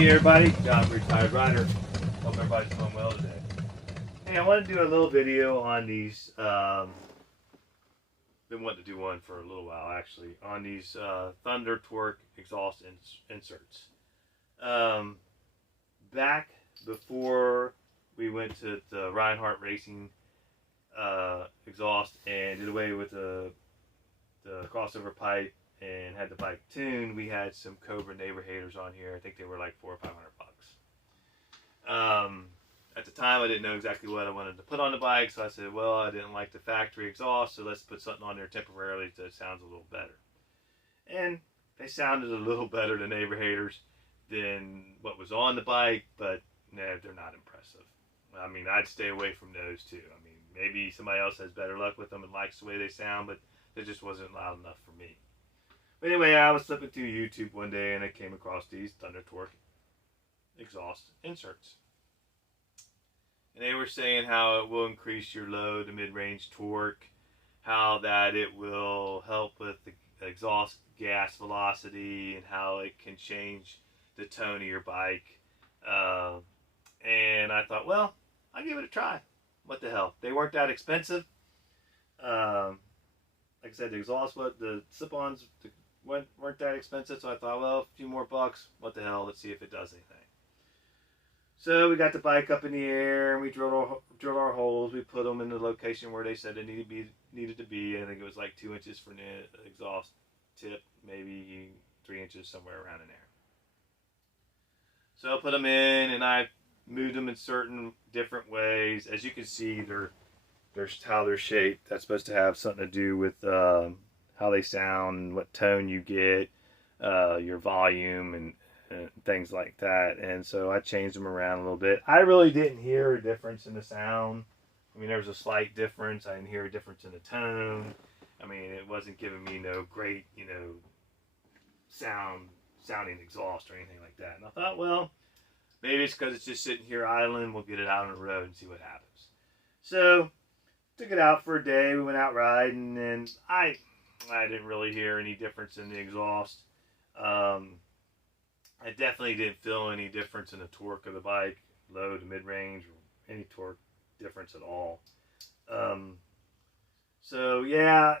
Hey everybody, John, Retired Rider. Hope everybody's doing well today. Hey, I want to do a little video on these, been wanting to do one for a little while actually, on these Thunder Torque exhaust inserts. Back before we went to the Reinhardt Racing exhaust and did away with the crossover pipe and had the bike tuned, we had some Cobra neighbor haters on here. I think they were like $400 or $500. At the time, I didn't know exactly what I wanted to put on the bike, so I said, well, I didn't like the factory exhaust, so let's put something on there temporarily that sounds a little better. And they sounded a little better to neighbor haters than what was on the bike, but no, they're not impressive. I mean, I'd stay away from those too. I mean, maybe somebody else has better luck with them and likes the way they sound, but it just wasn't loud enough for me. But anyway, I was flipping through YouTube one day and I came across these Thunder Torque exhaust inserts. And they were saying how it will increase your low to mid-range torque, how that it will help with the exhaust gas velocity, and how it can change the tone of your bike. And I thought, well, I'll give it a try. What the hell? They weren't that expensive. Like I said, the exhaust, the slip-ons weren't that expensive, so I thought, well, a few more bucks, what the hell, let's see if it does anything. So we got the bike up in the air, and we drilled our holes. We put them in the location where they said they needed to be. I think it was like 2 inches from the exhaust tip, maybe 3 inches, somewhere around in there. So I put them in, and I moved them in certain different ways. As you can see, they're how they're shaped. That's supposed to have something to do with how they sound, what tone you get, your volume, and things like that. And so I changed them around a little bit. I really didn't hear a difference in the sound. I mean, there was a slight difference. I didn't hear a difference in the tone. I mean, it wasn't giving me no great, sounding exhaust or anything like that. And I thought, well, maybe it's because it's just sitting here idling. We'll get it out on the road and see what happens. So took it out for a day. We went out riding, and I didn't really hear any difference in the exhaust. I definitely didn't feel any difference in the torque of the bike, low to mid-range, or any torque difference at all. So yeah,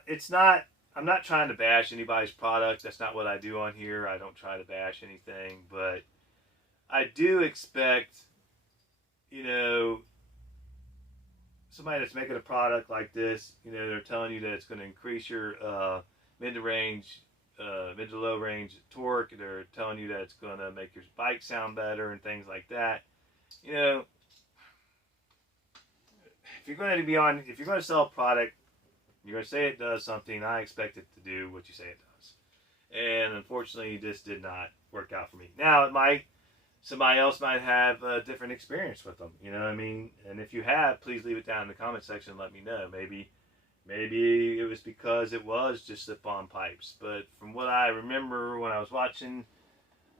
I'm not trying to bash anybody's product. That's not what I do on here. I don't try to bash anything, but I do expect, somebody that's making a product like this, they're telling you that it's going to increase your mid to low range torque. They're telling you that it's going to make your bike sound better and things like that. If you're going to sell a product, you're going to say it does something, I expect it to do what you say it does. And unfortunately, this did not work out for me. Now, somebody else might have a different experience with them, you know what I mean? And if you have, please leave it down in the comment section and let me know. Maybe it was because it was just slip-on pipes. But from what I remember when I was watching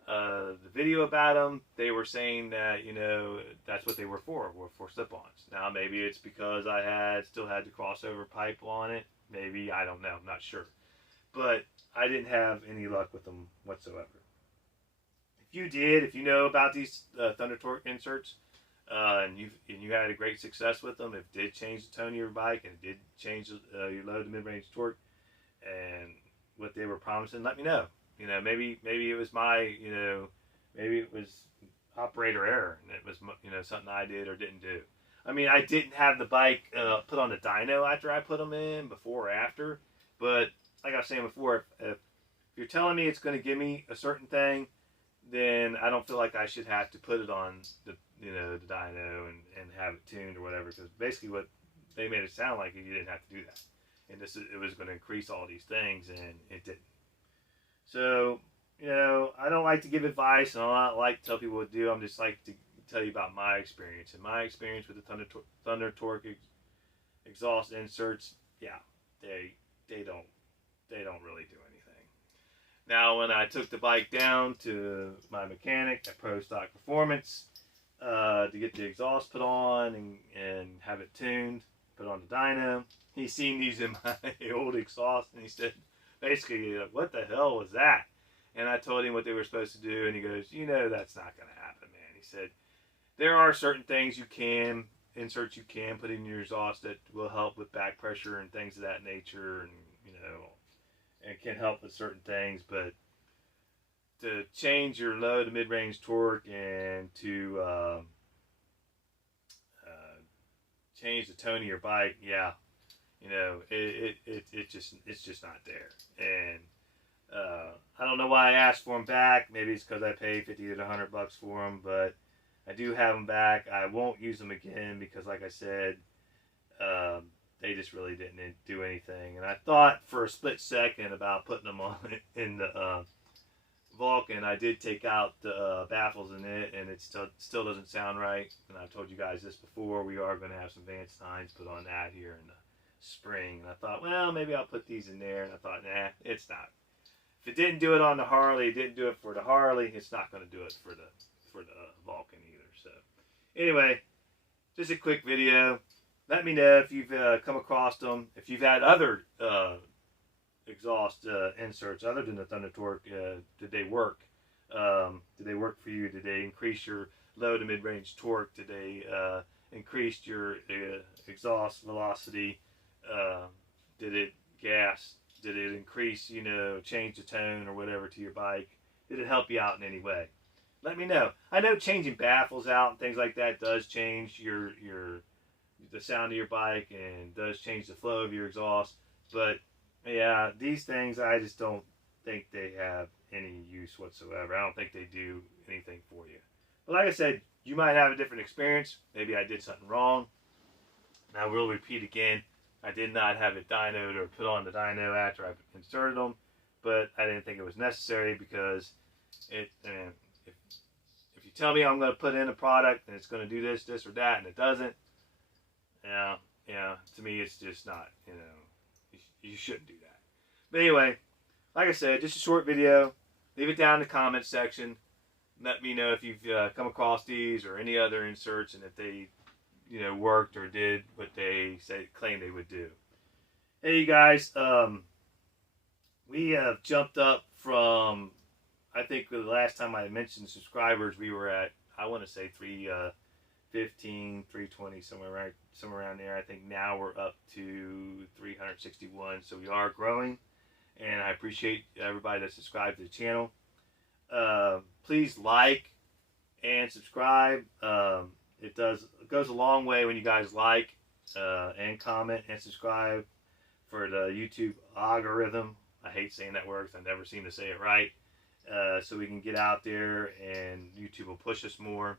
the video about them, they were saying that, that's what they were for slip-ons. Now, maybe it's because I still had the crossover pipe on it. Maybe, I don't know, I'm not sure. But I didn't have any luck with them whatsoever. If you know about these Thunder Torque inserts, and you had a great success with them, it did change the tone of your bike, and it did change your low to mid-range torque, and what they were promising, let me know. Maybe it was maybe it was operator error, and it was something I did or didn't do. I mean, I didn't have the bike put on the dyno after I put them in, before or after, but like I was saying before, if you're telling me it's going to give me a certain thing, then I don't feel like I should have to put it on the dyno and have it tuned or whatever, because basically what they made it sound like, you didn't have to do that, and it was going to increase all these things, and it didn't. So I don't like to give advice, and I don't like to tell people what to do. I'm just like to tell you about my experience, and my experience with the Thunder Torque exhaust inserts. Yeah, they don't really do anything. Now, when I took the bike down to my mechanic at Pro Stock Performance to get the exhaust put on and have it tuned, put on the dyno, he seen these in my old exhaust, and he said, basically, what the hell was that? And I told him what they were supposed to do, and he goes, you know, that's not going to happen, man. He said, there are certain things inserts you can put in your exhaust that will help with back pressure and things of that nature, and, you know, and can help with certain things, but to change your low to mid-range torque and to change the tone of your bike, yeah, you know, it's just not there. And I don't know why I asked for them back. Maybe it's because I paid $50 to $100 for them, but I do have them back. I won't use them again because, like I said, they just really didn't do anything. And I thought for a split second about putting them on in the Vulcan. I did take out the baffles in it, and it still doesn't sound right. And I've told you guys this before. We are going to have some Vance 9s put on that here in the spring. And I thought, well, maybe I'll put these in there. And I thought, nah, it's not. If it didn't do it on the Harley, it didn't do it for the Harley. It's not going to do it for the Vulcan either. So anyway, just a quick video. Let me know if you've come across them. If you've had other exhaust inserts other than the Thunder Torque, did they work? Did they work for you? Did they increase your low to mid-range torque? Did they increase your exhaust velocity? Did it gas? Did it increase, you know, change the tone or whatever to your bike? Did it help you out in any way? Let me know. I know changing baffles out and things like that does change the sound of your bike and does change the flow of your exhaust, but yeah, these things I just don't think they have any use whatsoever. I don't think they do anything for you. But like I said, you might have a different experience. Maybe I did something wrong. And I will repeat again, I did not have it dynoed or put on the dyno after I inserted them, but I didn't think it was necessary because if you tell me I'm going to put in a product and it's going to do this, this, or that, and it doesn't, yeah, to me it's just not, you know, you shouldn't do that. But anyway, like I said, just a short video. Leave it down in the comments section. Let me know if you've come across these or any other inserts and if they, you know, worked or did what they claimed they would do. Hey, you guys, we have jumped up from, I think the last time I mentioned subscribers, we were at, I want to say 315, 320, somewhere around there. I think now we're up to 361, so we are growing, and I appreciate everybody that subscribed to the channel. Please like and subscribe. It goes a long way when you guys like and comment and subscribe for the YouTube algorithm. I hate saying that word because I never seem to say it right. So we can get out there and YouTube will push us more.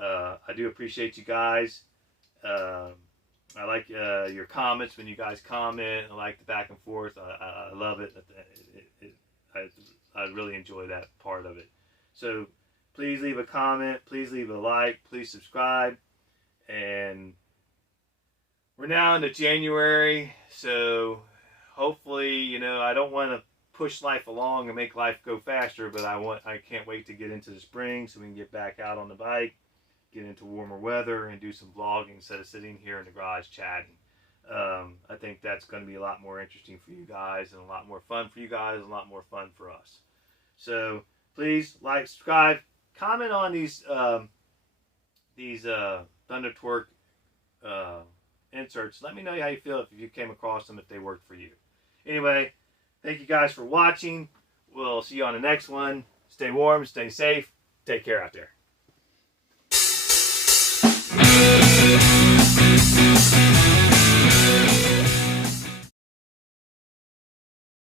I do appreciate you guys. I like your comments when you guys comment. I like the back and forth. I love it. I really enjoy that part of it. So please leave a comment. Please leave a like. Please subscribe. And we're now into January, so hopefully, you know, I don't want to push life along and make life go faster, but I can't wait to get into the spring so we can get back out on the bike, get into warmer weather, and do some vlogging instead of sitting here in the garage chatting. I think that's going to be a lot more interesting for you guys and a lot more fun for you guys and a lot more fun for us. So please like, subscribe, comment on these Thunder Torque inserts. Let me know how you feel if you came across them, if they worked for you. Anyway, thank you guys for watching. We'll see you on the next one. Stay warm, stay safe. Take care out there.